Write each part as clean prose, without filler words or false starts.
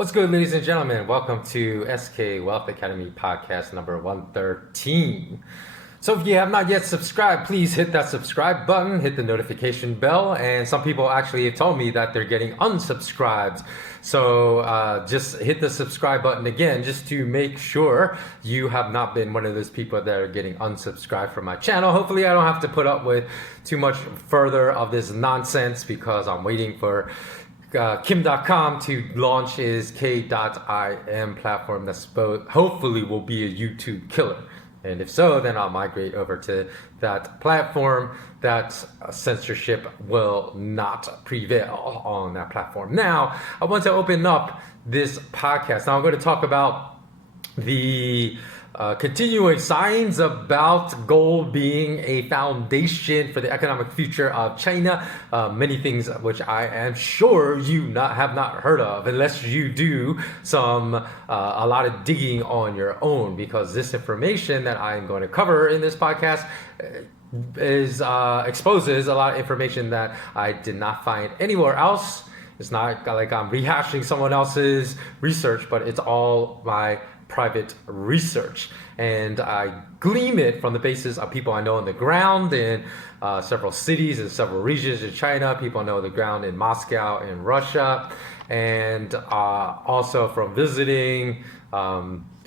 What's good, ladies and gentlemen? Welcome to SK Wealth Academy podcast number 113. So if you have not yet subscribed, please hit that subscribe button, hit the notification bell, and some people actually have told me that they're getting unsubscribed. So just hit the subscribe button again just to make sure you have not been one of those people that are getting unsubscribed from my channel. Hopefully I don't have to put up with too much further of this nonsense because I'm waiting for Kim.com to launch his K.im platform that hopefully will be a YouTube killer. And if so, then I'll migrate over to that platform. That censorship will not prevail on that platform. Now, I want to open up this podcast. Now, I'm going to talk about the continuing signs about gold being a foundation for the economic future of China. Many things which I am sure you have not heard of unless you do a lot of digging on your own, because this information that I'm going to cover in this podcast exposes a lot of information that I did not find anywhere else. It's not like I'm rehashing someone else's research, but it's all my private research, and I glean it from the basis of people I know on the ground in several cities and several regions in China, people I know on the ground in Moscow in Russia, and also from visiting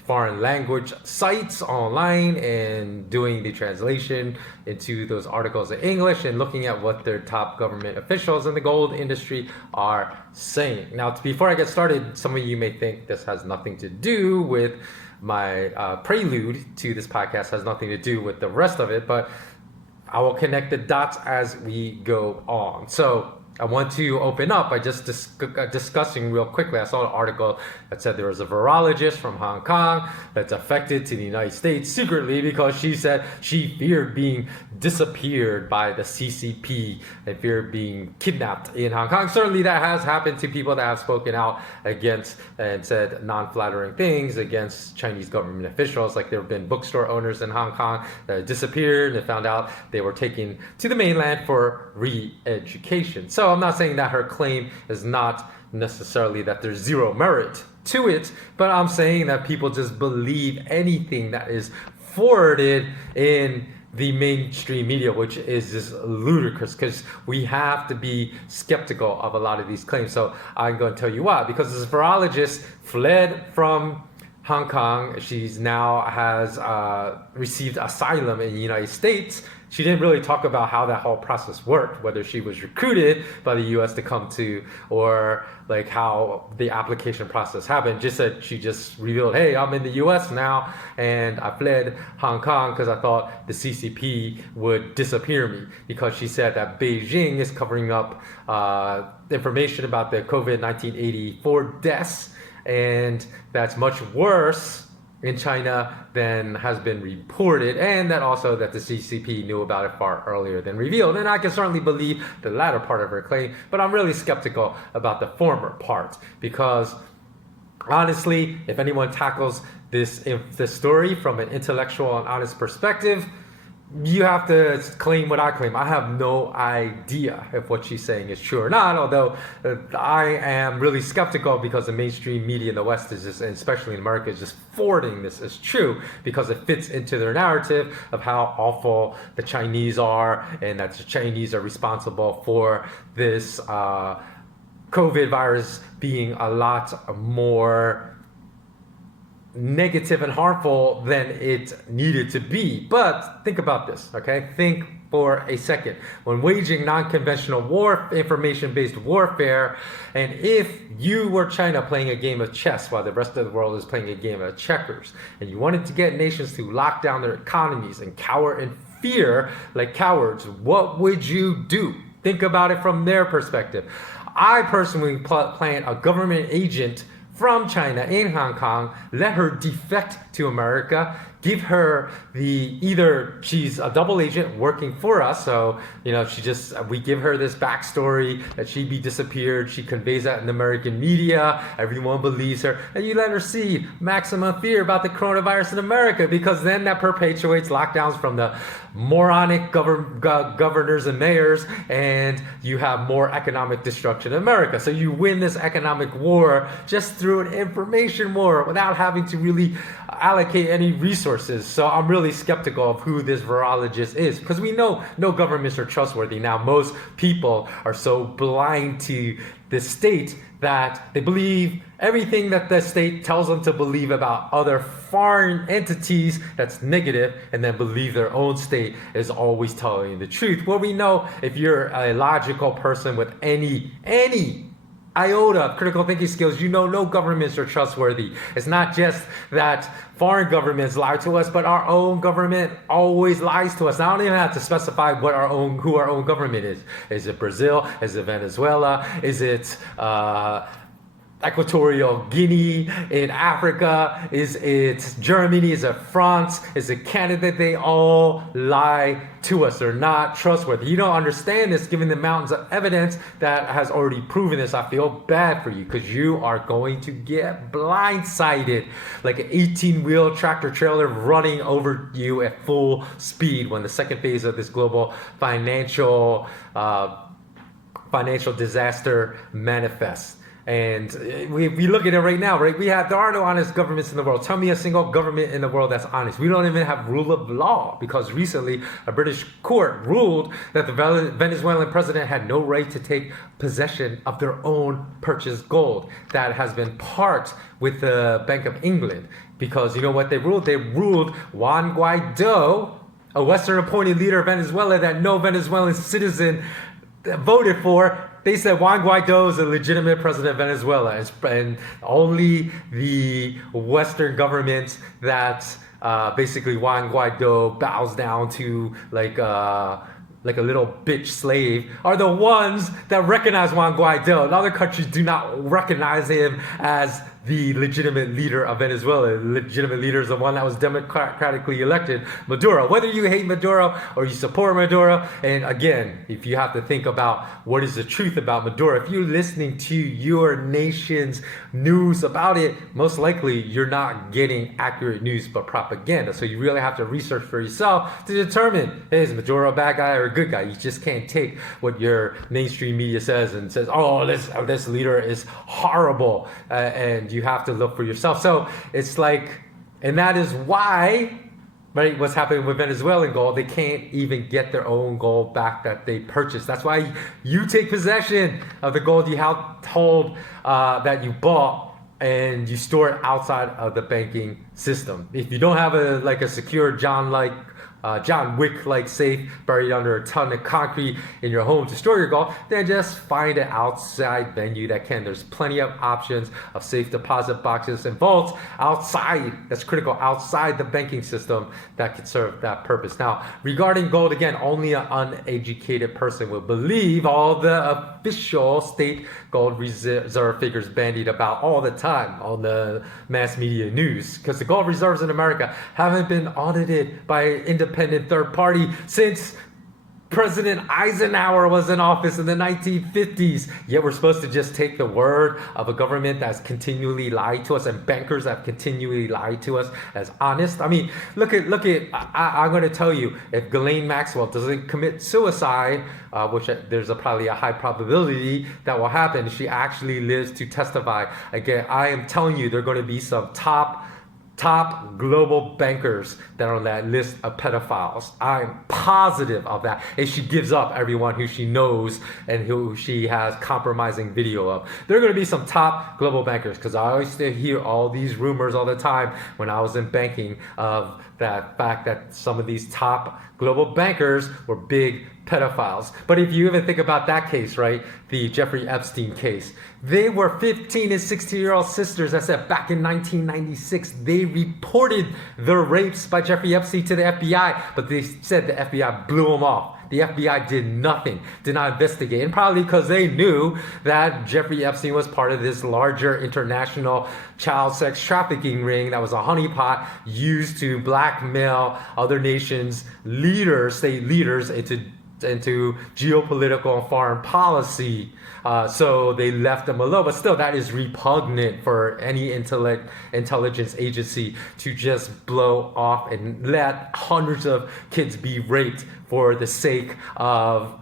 foreign language sites online and doing the translation into those articles in English and looking at what their top government officials in the gold industry are saying. Now, before I get started, some of you may think this has nothing to do with my prelude to this podcast, has nothing to do with the rest of it, but I will connect the dots as we go on. So I want to open up by just discussing real quickly. I saw an article that said there was a virologist from Hong Kong that's affected to the United States secretly because she said she feared being disappeared by the CCP and feared being kidnapped in Hong Kong. Certainly that has happened to people that have spoken out against and said non-flattering things against Chinese government officials. Like there have been bookstore owners in Hong Kong that disappeared and found out they were taken to the mainland for re-education. So I'm not saying that her claim is not necessarily that there's zero merit to it, but I'm saying that people just believe anything that is forwarded in the mainstream media, which is just ludicrous, because we have to be skeptical of a lot of these claims. So I'm going to tell you why. Because this virologist fled from Hong Kong. She's now has received asylum in the United States. She didn't really talk about how that whole process worked, whether she was recruited by the U.S. to come to, or like how the application process happened. Just said she just revealed, hey, I'm in the U.S. now, and I fled Hong Kong because I thought the CCP would disappear me, because she said that Beijing is covering up information about the COVID-19 84 deaths, and that's much worse in China than has been reported, and that also that the CCP knew about it far earlier than revealed. And I can certainly believe the latter part of her claim, but I'm really skeptical about the former part, because honestly, if anyone tackles this story from an intellectual and honest perspective, you have to claim what I claim. I have no idea if what she's saying is true or not, although I am really skeptical because the mainstream media in the West is just, and especially in America, is just forwarding this as true because it fits into their narrative of how awful the Chinese are and that the Chinese are responsible for this COVID virus being a lot more negative and harmful than it needed to be. But think about this, okay? Think for a second. When waging non-conventional war, information-based warfare, and if you were China playing a game of chess while the rest of the world is playing a game of checkers, and you wanted to get nations to lock down their economies and cower in fear like cowards, what would you do? Think about it from their perspective. I personally plan a government agent from China in Hong Kong, let her defect to America, give her either she's a double agent working for us, so we give her this backstory that she'd be disappeared. She conveys that in the American media. Everyone believes her, and you let her see maximum fear about the coronavirus in America, because then that perpetuates lockdowns from the moronic governors and mayors, and you have more economic destruction in America. So you win this economic war just through an information war without having to really allocate any resources. So I'm really skeptical of who this virologist is, because we know no governments are trustworthy. Now, most people are so blind to the state that they believe everything that the state tells them to believe about other foreign entities that's negative, and then believe their own state is always telling the truth. Well, we know if you're a logical person with any iota of critical thinking skills, no governments are trustworthy. It's not just that foreign governments lie to us, but our own government always lies to us. Now, I don't even have to specify who our own government is. Is it Brazil? Is it Venezuela? Is it Equatorial Guinea in Africa? Is it Germany? Is it France? Is it Canada? They all lie to us. They're not trustworthy. You don't understand this given the mountains of evidence that has already proven this. I feel bad for you, because you are going to get blindsided like an 18-wheel tractor trailer running over you at full speed when the second phase of this global financial disaster manifests. And we look at it right now, right? There are no honest governments in the world. Tell me a single government in the world that's honest. We don't even have rule of law, because recently a British court ruled that the Venezuelan president had no right to take possession of their own purchased gold that has been parked with the Bank of England. Because you know what they ruled? They ruled Juan Guaido, a Western appointed leader of Venezuela that no Venezuelan citizen voted for. They said Juan Guaido is a legitimate president of Venezuela, and only the Western governments that basically Juan Guaido bows down to like a little bitch slave are the ones that recognize Juan Guaido. And other countries do not recognize him as the legitimate leader of Venezuela. The legitimate leader is the one that was democratically elected, Maduro. Whether you hate Maduro or you support Maduro, and again, if you have to think about what is the truth about Maduro, if you're listening to your nation's news about it, most likely you're not getting accurate news but propaganda. So you really have to research for yourself to determine, hey, is Maduro a bad guy or a good guy? You just can't take what your mainstream media says and says, oh, this leader is horrible, and you have to look for yourself. So it's like, and that is why, right, what's happening with Venezuelan gold, they can't even get their own gold back that they purchased. That's why you take possession of the gold you hold that you bought, and you store it outside of the banking system. If you don't have a secure John Wick-like safe buried under a ton of concrete in your home to store your gold, then just find an outside venue that can. There's plenty of options of safe deposit boxes and vaults outside, that's critical, outside the banking system that could serve that purpose. Now, regarding gold, again, only an uneducated person would believe all the official state gold reserve figures bandied about all the time on the mass media news, because the gold reserves in America haven't been audited by independent third party since President Eisenhower was in office in the 1950s. Yet we're supposed to just take the word of a government that's continually lied to us, and bankers that continually lied to us as honest. I mean, look at. I'm going to tell you, if Ghislaine Maxwell doesn't commit suicide, which there's probably a high probability that will happen, she actually lives to testify. Again, I am telling you, there are going to be some top global bankers that are on that list of pedophiles. I'm positive of that. And she gives up everyone who she knows and who she has compromising video of. There are going to be some top global bankers, because I always hear all these rumors all the time when I was in banking of that fact that some of these top global bankers were big pedophiles. But if you even think about that case, right, the Jeffrey Epstein case, they were 15 and 16-year-old sisters that said back in 1996 they reported their rapes by Jeffrey Epstein to the FBI, but they said the FBI blew them off. The FBI did nothing, did not investigate, and probably because they knew that Jeffrey Epstein was part of this larger international child sex trafficking ring that was a honeypot used to blackmail other nations' leaders, state leaders, into geopolitical and foreign policy. So they left them alone. But still, that is repugnant for any intelligence agency to just blow off and let hundreds of kids be raped for the sake of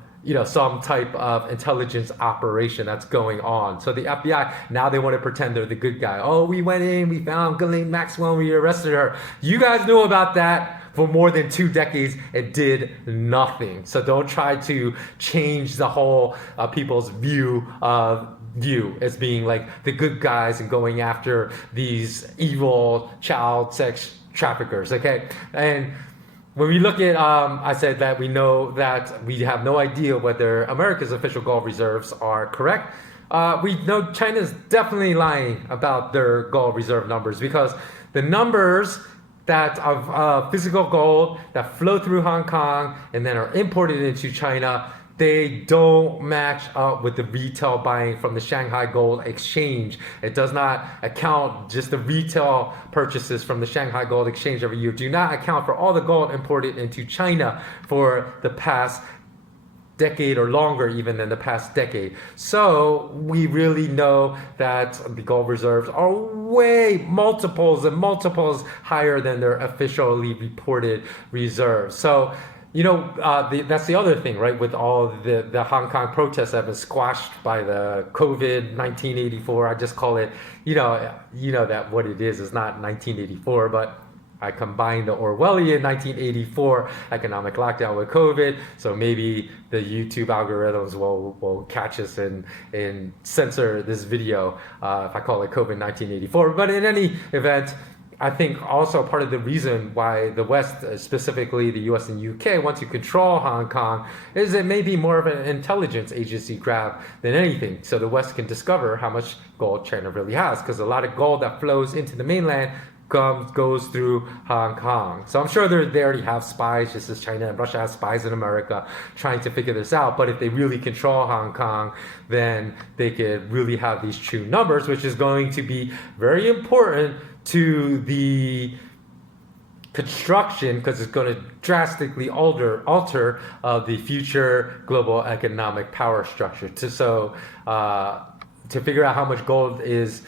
some type of intelligence operation that's going on. So the FBI, now they want to pretend they're the good guy. Oh, we went in, we found Ghislaine Maxwell, we arrested her. You guys knew about that for more than 2 decades and did nothing. So don't try to change the whole people's view as being like the good guys and going after these evil child sex traffickers, okay? And when we look at, I said that we know that we have no idea whether America's official gold reserves are correct. We know China's definitely lying about their gold reserve numbers, because the numbers that of physical gold that flow through Hong Kong and then are imported into China, they don't match up with the retail buying from the Shanghai Gold Exchange. It does not account just the retail purchases from the Shanghai Gold Exchange every year. Do not account for all the gold imported into China for the past decade or longer even than the past decade. So we really know that the gold reserves are way multiples and multiples higher than their officially reported reserves. So that's the other thing, right? With all the Hong Kong protests that have been squashed by the COVID 1984, I just call it, that what it is not 1984, but I combined the Orwellian 1984 economic lockdown with COVID, so maybe the YouTube algorithms will catch us and censor this video if I call it COVID 1984. But in any event, I think also part of the reason why the West, specifically the US and UK, want to control Hong Kong is it may be more of an intelligence agency grab than anything. So the West can discover how much gold China really has, because a lot of gold that flows into the mainland goes through Hong Kong. So I'm sure they already have spies, just as China and Russia have spies in America trying to figure this out. But if they really control Hong Kong, then they could really have these true numbers, which is going to be very important to the construction, because it's going to drastically alter the future global economic power structure. To figure out how much gold is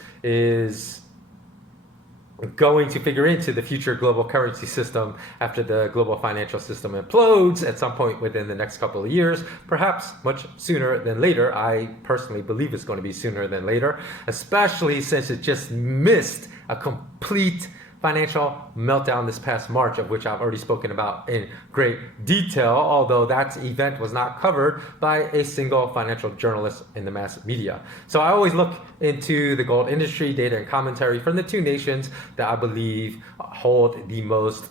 going to figure into the future global currency system after the global financial system implodes at some point within the next couple of years, perhaps much sooner than later. I personally believe it's going to be sooner than later, especially since it just missed a complete financial meltdown this past March, of which I've already spoken about in great detail, although that event was not covered by a single financial journalist in the mass media. So I always look into the gold industry data and commentary from the two nations that I believe hold the most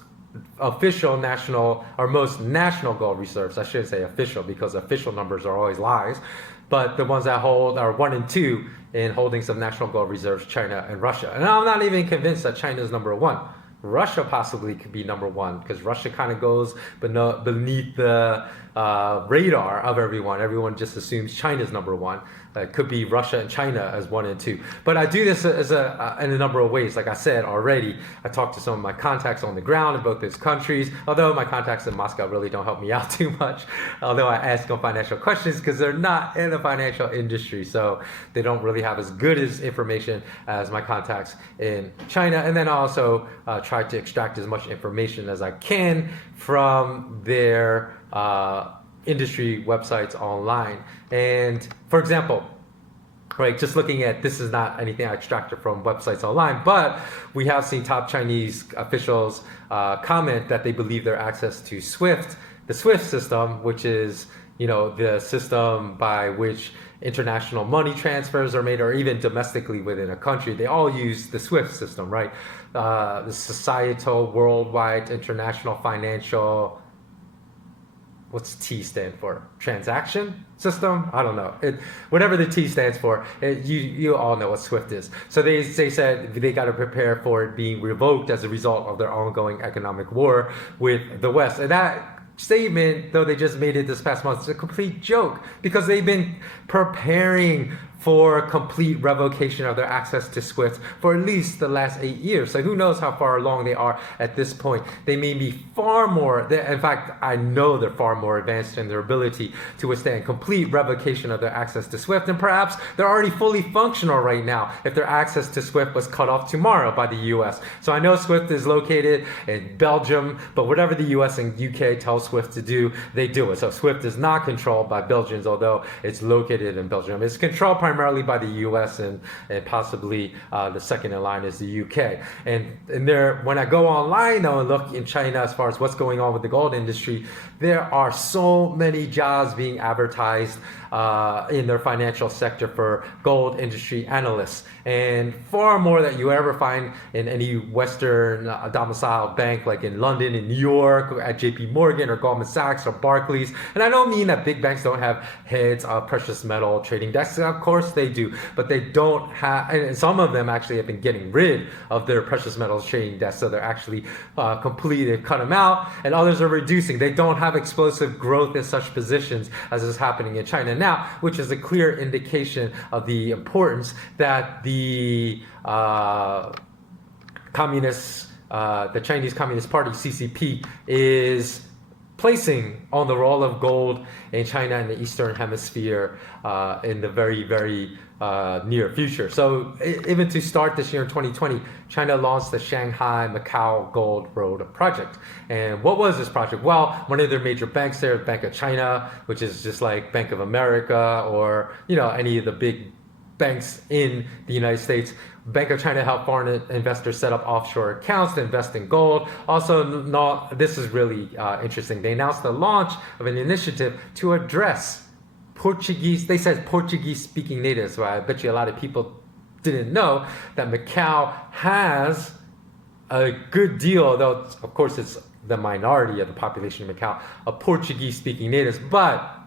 official national, or most national gold reserves. I shouldn't say official, because official numbers are always lies, but the ones that hold are 1 and 2 in holdings of national gold reserves, China and Russia. And I'm not even convinced that China is number 1. Russia possibly could be number 1, because Russia kind of goes beneath the radar of everyone. Everyone just assumes China's number 1. It could be Russia and China as 1 and 2. But I do this in a number of ways. Like I said already, I talked to some of my contacts on the ground in both those countries, although my contacts in Moscow really don't help me out too much, although I ask them financial questions, because they're not in the financial industry, so they don't really have as good as information as my contacts in China. And then I also try to extract as much information as I can from their industry websites online. And for example, right, just looking at, this is not anything I extracted from websites online, but we have seen top Chinese officials comment that they believe their access to SWIFT, the SWIFT system, which is the system by which international money transfers are made, or even domestically within a country, they all use the SWIFT system, right? The Societal Worldwide International Financial, what's T stand for? Transaction system? I don't know. Whatever the T stands for, you all know what SWIFT is. So they said they got to prepare for it being revoked as a result of their ongoing economic war with the West. And that statement, though they just made it this past month, it's a complete joke because they've been preparing for complete revocation of their access to SWIFT for at least the last 8 years. So who knows how far along they are at this point. They may be far more, in fact, I know they're far more advanced in their ability to withstand complete revocation of their access to SWIFT, and perhaps they're already fully functional right now if their access to SWIFT was cut off tomorrow by the US. So I know SWIFT is located in Belgium, but whatever the US and UK tell SWIFT to do, they do it. So SWIFT is not controlled by Belgians, although it's located in Belgium. It's controlled primarily by the US and possibly the second in line is the UK. And there, when I go online though and look in China as far as what's going on with the gold industry, there are so many jobs being advertised in their financial sector for gold industry analysts, and far more that you ever find in any Western domiciled bank like in London, in New York, or at JP Morgan or Goldman Sachs or Barclays. And I don't mean that big banks don't have heads of precious metal trading desks. Of course they do, but they don't have, and some of them actually have been getting rid of their precious metals trading desks, so they're actually completely cut them out, and others are reducing. They don't have explosive growth in such positions as is happening in China now, which is a clear indication of the importance that the the Chinese Communist Party, CCP, is placing on the role of gold in China and the Eastern Hemisphere in the very, very near future. So even to start this year in 2020, China launched the Shanghai-Macau Gold Road project. And what was this project? Well, one of their major banks there, Bank of China, which is just like Bank of America or any of the big banks in the United States. Bank of China helped foreign investors set up offshore accounts to invest in gold. Also, this is really interesting. They announced the launch of an initiative to address Portuguese, they said Portuguese-speaking natives. So I bet you a lot of people didn't know that Macau has a good deal, though of course it's the minority of the population of Macau, of Portuguese-speaking natives, but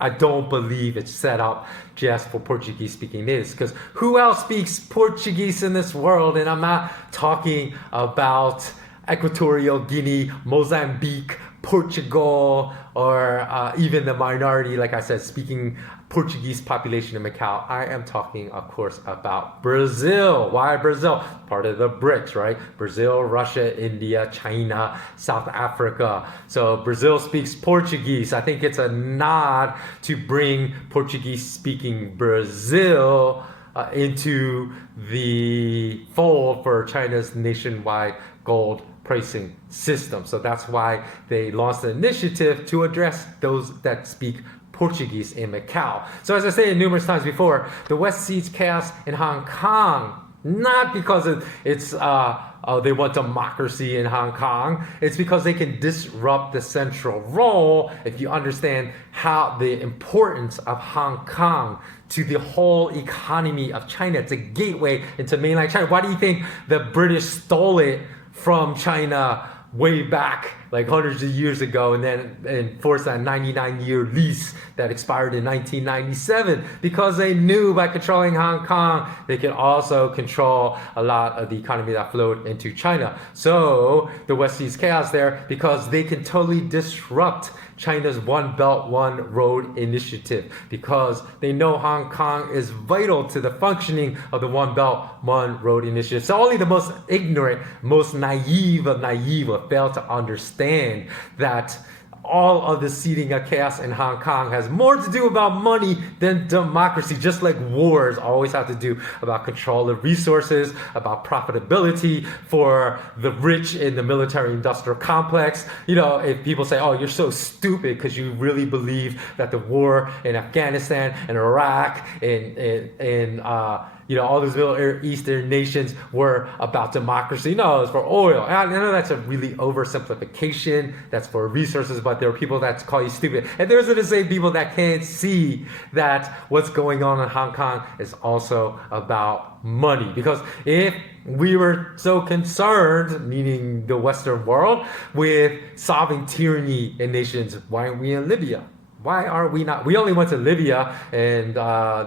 I don't believe it's set up just for Portuguese-speaking natives, because who else speaks Portuguese in this world? And I'm not talking about Equatorial Guinea, Mozambique, Portugal, or even the minority, like I said, speaking Portuguese population in Macau. I am talking, of course, about Brazil. Why Brazil? Part of the BRICS, right? Brazil, Russia, India, China, South Africa. So Brazil speaks Portuguese. I think it's a nod to bring Portuguese-speaking Brazil into the fold for China's nationwide gold pricing system. So that's why they launched an initiative to address those that speak Portuguese in Macau. So as I said numerous times before, the West sees chaos in Hong Kong, not because it's they want democracy in Hong Kong. It's because they can disrupt the central role, if you understand how the importance of Hong Kong to the whole economy of China. It's a gateway into mainland China. Why do you think the British stole it from China way back, like hundreds of years ago, and then enforced that 99-year lease that expired in 1997? Because they knew by controlling Hong Kong, they could also control a lot of the economy that flowed into China. So the West sees chaos there because they can totally disrupt China's One Belt, One Road initiative, because they know Hong Kong is vital to the functioning of the One Belt, One Road initiative. So only the most ignorant, most naive of naive will fail to understand that all of the seeding of chaos in Hong Kong has more to do about money than democracy, just like wars always have to do about control of resources, about profitability for the rich in the military-industrial complex. If people say, oh, you're so stupid because you really believe that the war in Afghanistan and Iraq and all those Middle Eastern nations were about democracy. No, it's for oil. And I know that's a really oversimplification. That's for resources, but there are people that call you stupid. And there's the same people that can't see that what's going on in Hong Kong is also about money. Because if we were so concerned, meaning the Western world, with solving tyranny in nations, why aren't we in Libya? why are we not? We only went to Libya and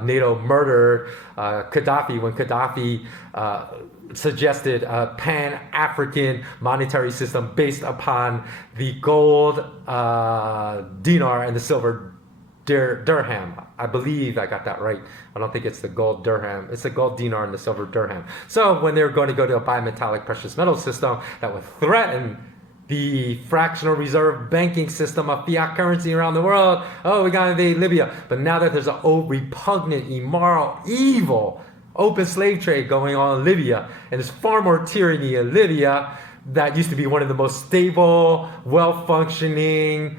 NATO murdered Gaddafi when Gaddafi suggested a pan-African monetary system based upon the gold dinar and the silver dirham. I believe I got that right. I don't think it's the gold dirham. It's the gold dinar and the silver dirham. So when they're going to go to a bimetallic precious metal system that would threaten the fractional reserve banking system of fiat currency around the world, oh, we got to invade Libya. But now that there's an old repugnant, immoral, evil open slave trade going on in Libya, and there's far more tyranny in Libya, that used to be one of the most stable, well-functioning,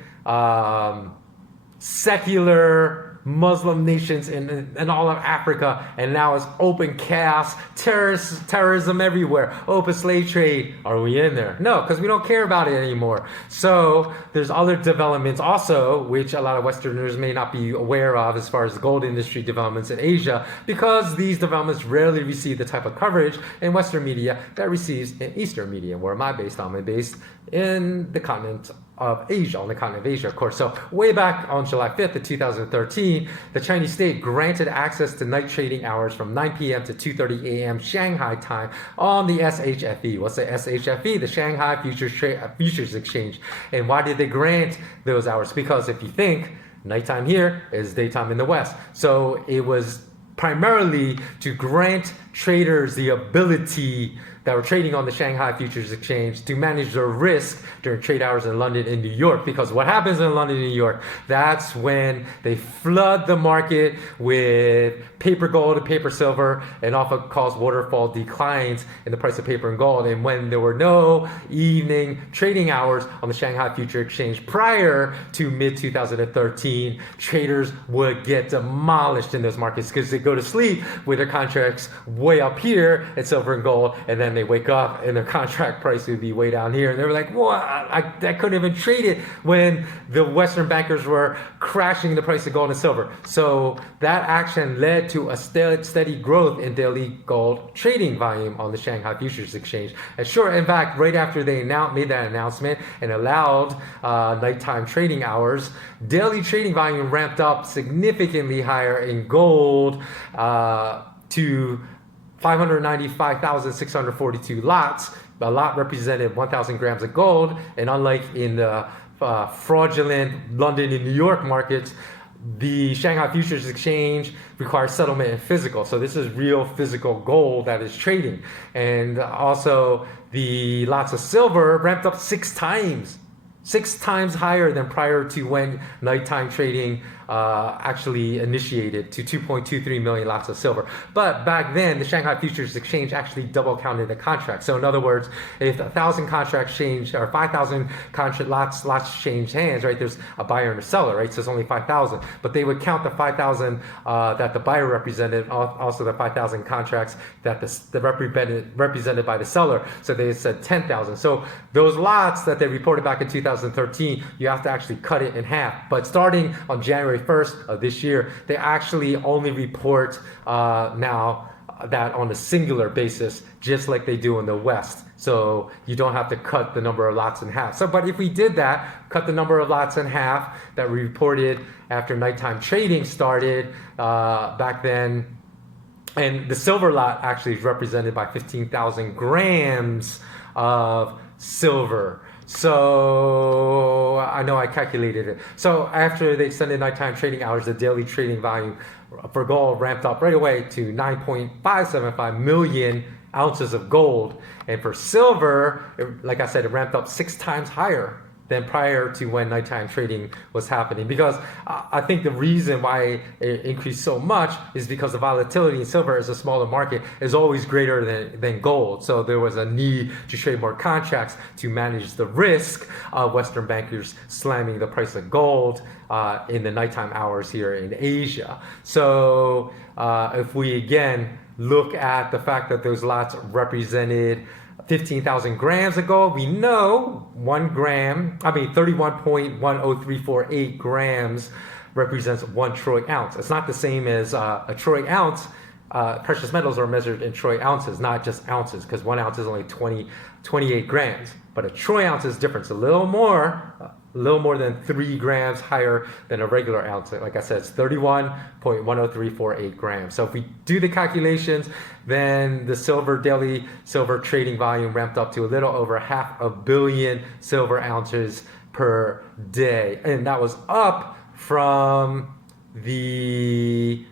secular Muslim nations in all of Africa, and now it's open chaos, terrorism everywhere, open slave trade. Are we in there? No, because we don't care about it anymore. So there's other developments also, which a lot of Westerners may not be aware of as far as the gold industry developments in Asia, because these developments rarely receive the type of coverage in Western media that receives in Eastern media. Where am I based? I'm based in the continent of Asia, on the continent of Asia, of course. So way back on July 5th of 2013, the Chinese state granted access to night trading hours from 9 p.m. to 2:30 a.m. Shanghai time on the SHFE. What's the SHFE? The Shanghai Futures Exchange. And why did they grant those hours? Because if you think, nighttime here is daytime in the West. So it was primarily to grant traders the ability that were trading on the Shanghai Futures Exchange to manage their risk during trade hours in London and New York. Because what happens in London and New York, that's when they flood the market with paper gold and paper silver, and often cause waterfall declines in the price of paper and gold. And when there were no evening trading hours on the Shanghai Futures Exchange prior to mid-2013, traders would get demolished in those markets because they go to sleep with their contracts way up here in silver and gold, and then they wake up and their contract price would be way down here. And they were like, well, I couldn't even trade it when the Western bankers were crashing the price of gold and silver. So that action led to a steady growth in daily gold trading volume on the Shanghai Futures Exchange. And sure, in fact, right after they made that announcement and allowed nighttime trading hours, daily trading volume ramped up significantly higher in gold to 595,642 lots. A lot represented 1,000 grams of gold, and unlike in the fraudulent London and New York markets, the Shanghai Futures Exchange requires settlement in physical. So this is real physical gold that is trading. And also the lots of silver ramped up 6 times higher than prior to when nighttime trading actually initiated, to 2.23 million lots of silver. But back then, the Shanghai Futures Exchange actually double counted the contracts. So in other words, if 1,000 contracts change, or 5,000 lots change hands, right? There's a buyer and a seller, right? So it's only 5,000. But they would count the 5,000 that the buyer represented, also the 5,000 contracts that the represented by the seller. So they said 10,000. So those lots that they reported back in 2013, you have to actually cut it in half. But starting on January 1st of this year, they actually only report now that on a singular basis, just like they do in the West. So you don't have to cut the number of lots in half. So, but if we did that, cut the number of lots in half that we reported after nighttime trading started back then, and the silver lot actually is represented by 15,000 grams of silver. So I know I calculated it. So after they extended nighttime trading hours, the daily trading volume for gold ramped up right away to 9.575 million ounces of gold. And for silver, like I said, it ramped up 6 times higher than prior to when nighttime trading was happening. Because I think the reason why it increased so much is because the volatility in silver as a smaller market is always greater than gold. So there was a need to trade more contracts to manage the risk of Western bankers slamming the price of gold in the nighttime hours here in Asia. So if we again look at the fact that those lots represented 15,000 grams of gold, we know 31.10348 grams represents 1 troy ounce. It's not the same as a troy ounce. Precious metals are measured in troy ounces, not just ounces, because 1 ounce is only 28 grams. But a troy ounce is different. It's a little more little more than 3 grams higher than a regular ounce. Like I said, it's 31.10348 grams. So if we do the calculations, then the daily silver trading volume ramped up to a little over 500 million silver ounces per day. And that was up from the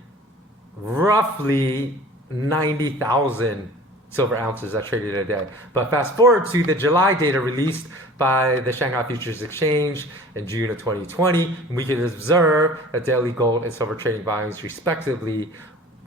roughly 90,000 silver ounces that traded a day. But fast forward to the July data released by the Shanghai Futures Exchange in June of 2020, and we can observe that daily gold and silver trading volumes respectively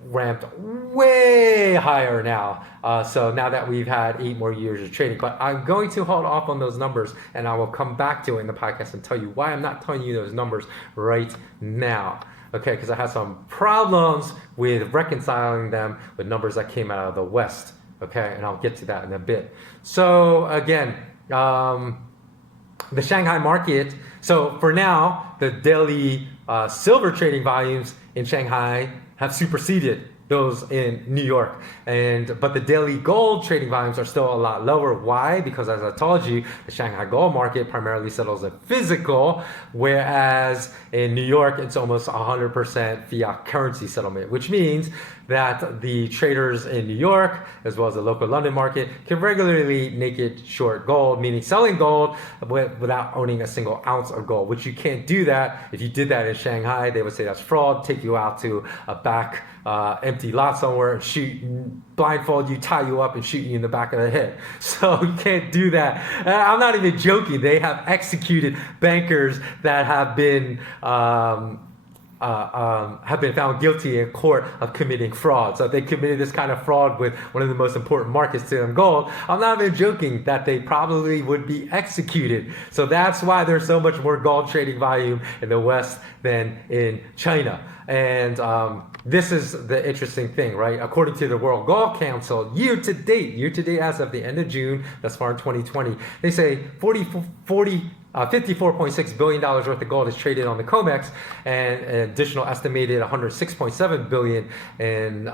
ramped way higher now. So now that we've had 8 more years of trading, but I'm going to hold off on those numbers, and I will come back to it in the podcast and tell you why I'm not telling you those numbers right now. Okay, because I had some problems with reconciling them with numbers that came out of the West. Okay, and I'll get to that in a bit. So again, the Shanghai market. So for now, the daily silver trading volumes in Shanghai have superseded those in New York, but the daily gold trading volumes are still a lot lower. Why? Because as I told you, the Shanghai gold market primarily settles in physical, whereas in New York it's almost 100% fiat currency settlement, which means that the traders in New York, as well as the local London market, can regularly naked short gold, meaning selling gold without owning a single ounce of gold, which you can't do that. If you did that in Shanghai, they would say that's fraud, take you out to a back empty lot somewhere and shoot, blindfold you, tie you up and shoot you in the back of the head. So you can't do that. I'm not even joking. They have executed bankers that have been found guilty in court of committing fraud. So if they committed this kind of fraud with one of the most important markets to them, gold, I'm not even joking that they probably would be executed. So that's why there's so much more gold trading volume in the West than in China. And this is the interesting thing, right? According to the World Gold Council, year to date as of the end of June, thus far in 2020, they say $54.6 billion worth of gold is traded on the COMEX, and an additional estimated $106.7 billion in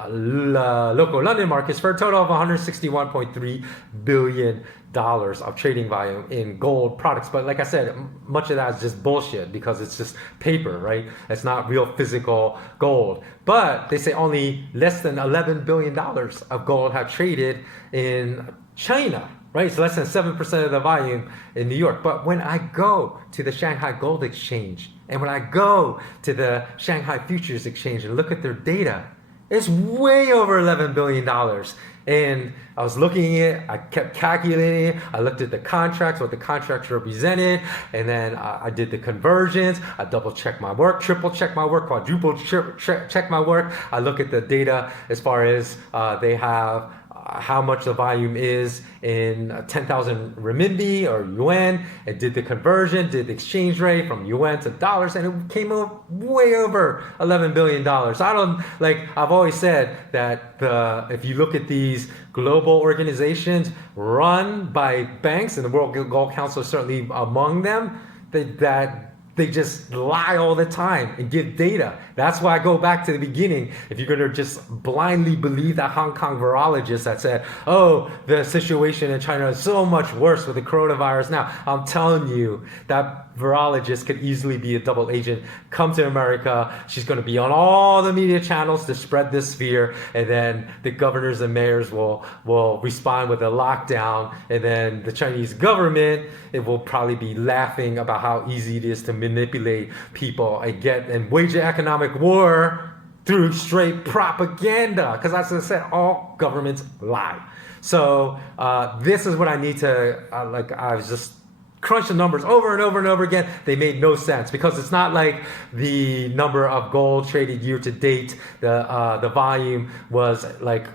local London markets, for a total of $161.3 billion of trading volume in gold products. But like I said, much of that is just bullshit because it's just paper, right? It's not real physical gold. But they say only less than $11 billion of gold have traded in China, right? So less than 7% of the volume in New York. But when I go to the Shanghai Gold Exchange and when I go to the Shanghai Futures Exchange and look at their data, it's way over $11 billion. And I was looking at it, I kept calculating it, I looked at the contracts, what the contracts represented, and then I did the conversions, I double checked my work, triple checked my work, quadruple checked my work. I look at the data as far as they have how much the volume is in 10,000 renminbi or yuan, and did the conversion, did the exchange rate from yuan to dollars, and it came up way over $11 billion. So I've always said that if you look at these global organizations run by banks, and the World Gold Council is certainly among them, they just lie all the time and give data. That's why I go back to the beginning. If you're going to just blindly believe that Hong Kong virologist that said, oh, the situation in China is so much worse with the coronavirus now, I'm telling you, that virologist could easily be a double agent, come to America. She's going to be on all the media channels to spread this fear, and then the governors and mayors will respond with a lockdown, and then the Chinese government, it will probably be laughing about how easy it is to manipulate people and wage an economic war through straight propaganda, because as I said, all governments lie. So this is what I need to I was just crunch the numbers over and over and over again. They made no sense, because it's not like the number of gold traded year to date, the volume was like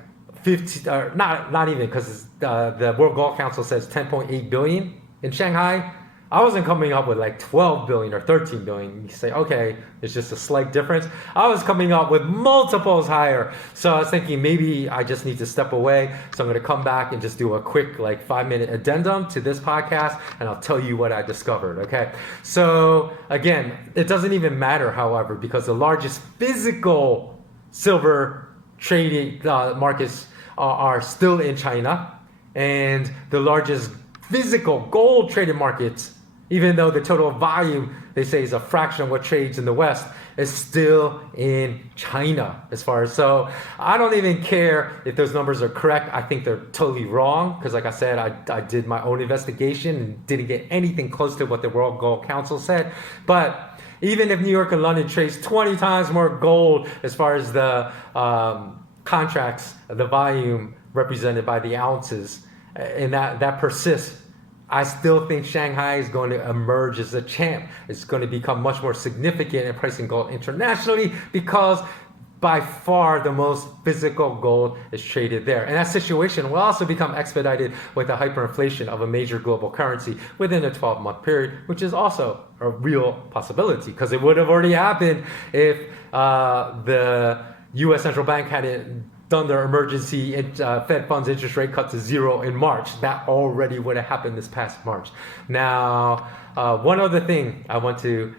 50, or not even, because the World Gold Council says 10.8 billion in Shanghai. I wasn't coming up with like 12 billion or 13 billion. You say, okay, it's just a slight difference. I was coming up with multiples higher. So I was thinking maybe I just need to step away. So I'm going to come back and just do a quick 5-minute addendum to this podcast, and I'll tell you what I discovered, okay? So again, it doesn't even matter, however, because the largest physical silver trading markets are still in China, and the largest physical gold traded markets Even though the total volume, they say, is a fraction of what trades in the West, is still in China as far as. So I don't even care if those numbers are correct. I think they're totally wrong because, like I said, I did my own investigation and didn't get anything close to what the World Gold Council said. But even if New York and London trades 20 times more gold as far as the contracts, the volume represented by the ounces, and that persists, I still think Shanghai is going to emerge as a champ. It's going to become much more significant in pricing gold internationally because by far the most physical gold is traded there. And that situation will also become expedited with the hyperinflation of a major global currency within a 12-month period, which is also a real possibility because it would have already happened if the U.S. Central Bank hadn't done their emergency Fed funds interest rate cut to 0 in March. That already would have happened this past March. Now, one other thing I want to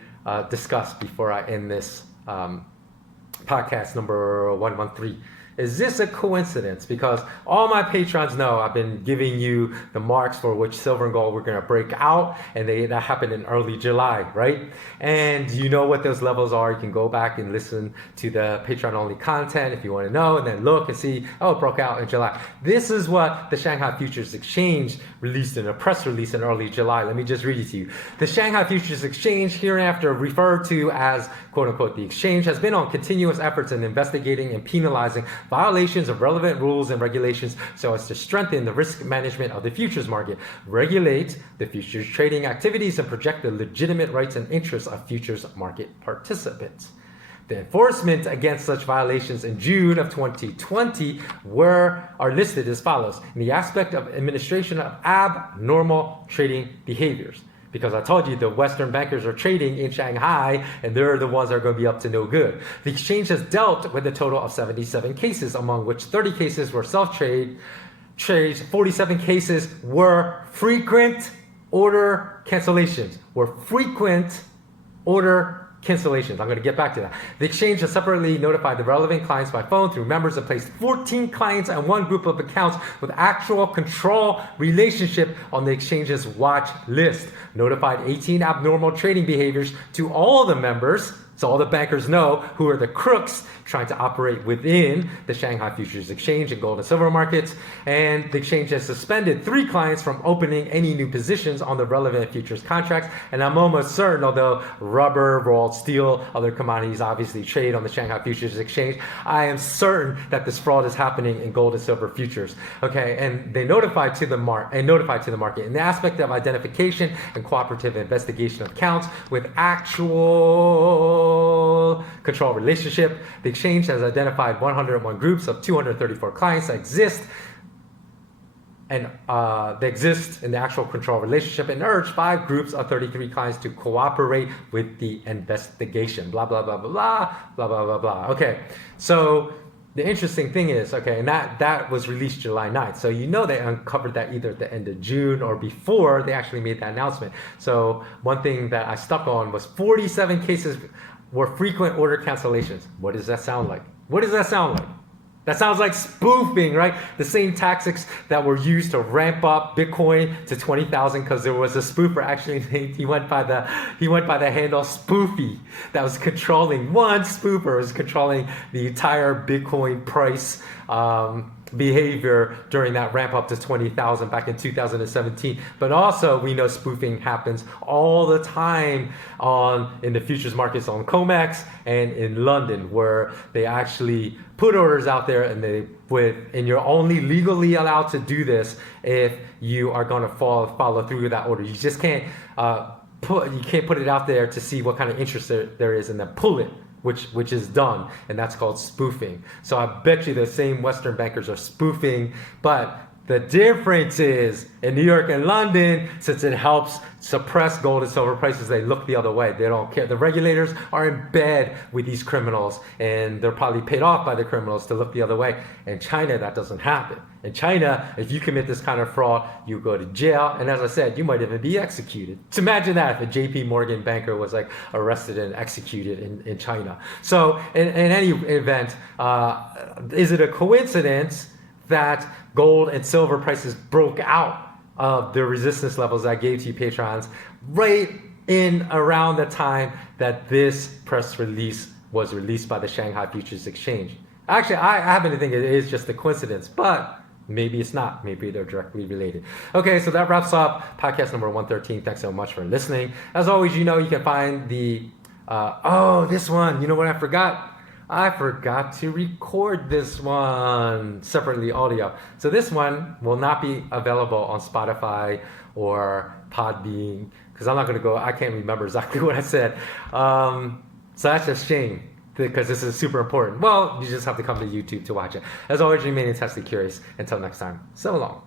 discuss before I end this podcast number 113. Is this a coincidence? Because all my patrons know I've been giving you the marks for which silver and gold we're going to break out, and that happened in early July, right? And you know what those levels are. You can go back and listen to the Patreon-only content if you want to know, and then look and see, oh, it broke out in July. This is what the Shanghai Futures Exchange released in a press release in early July. Let me just read it to you. The Shanghai Futures Exchange, hereinafter referred to as, quote-unquote, the exchange, has been on continuous efforts in investigating and penalizing violations of relevant rules and regulations so as to strengthen the risk management of the futures market, regulate the futures trading activities, and protect the legitimate rights and interests of futures market participants. The enforcement against such violations in June of 2020 are listed as follows: in the aspect of administration of abnormal trading behaviors. Because I told you the Western bankers are trading in Shanghai and they're the ones that are going to be up to no good. The exchange has dealt with a total of 77 cases, among which 30 cases were self-trade trades, 47 cases were frequent order cancellations. I'm going to get back to that. The exchange has separately notified the relevant clients by phone through members and placed 14 clients and one group of accounts with actual control relationship on the exchange's watch list. Notified 18 abnormal trading behaviors to all the members, so all the bankers know who are the crooks trying to operate within the Shanghai Futures Exchange and gold and silver markets. And the exchange has suspended 3 clients from opening any new positions on the relevant futures contracts. And I'm almost certain, although rubber, rolled steel, other commodities obviously trade on the Shanghai Futures Exchange, I am certain that this fraud is happening in gold and silver futures. Okay, and they notified to the market in the aspect of identification and cooperative investigation of accounts with actual control relationship. The exchange has identified 101 groups of 234 clients that exist in the actual control relationship and urged 5 groups of 33 clients to cooperate with the investigation. Blah, blah, blah, blah, blah, blah, blah, blah, blah. Okay, so the interesting thing is, okay, and that was released July 9th. So you know they uncovered that either at the end of June or before they actually made that announcement. So one thing that I stuck on was 47 cases were frequent order cancellations. What does that sound like? That sounds like spoofing, right? The same tactics that were used to ramp up Bitcoin to 20,000 because there was a spoofer. Actually, he went by the handle Spoofy that was controlling. One spoofer was controlling the entire Bitcoin price behavior during that ramp up to 20,000 back in 2017. But also we know spoofing happens all the time in the futures markets on COMEX and in London, where they actually put orders out there and you're only legally allowed to do this if you are going to follow through with that order. You just can't put it out there to see what kind of interest there is and then pull it, which is done, and that's called spoofing. So I bet you the same Western bankers are spoofing, but the difference is in New York and London, since it helps suppress gold and silver prices, they look the other way. They don't care. The regulators are in bed with these criminals, and they're probably paid off by the criminals to look the other way. In China, that doesn't happen. In China, if you commit this kind of fraud, you go to jail, and as I said, you might even be executed. So imagine that if a JP Morgan banker was like arrested and executed in China. So in any event, is it a coincidence that gold and silver prices broke out of the resistance levels I gave to you patrons right in around the time that this press release was released by the Shanghai Futures Exchange. Actually, I happen to think it is just a coincidence, but maybe it's not. Maybe they're directly related. Okay, so that wraps up podcast number 113. Thanks so much for listening. As always, you know, you can find the, this one. You know what I forgot? I forgot to record this one separately, audio. So this one will not be available on Spotify or Podbean, because I'm not going to go, I can't remember exactly what I said. So that's a shame, because this is super important. Well, you just have to come to YouTube to watch it. As always, remain intensely curious. Until next time, so long.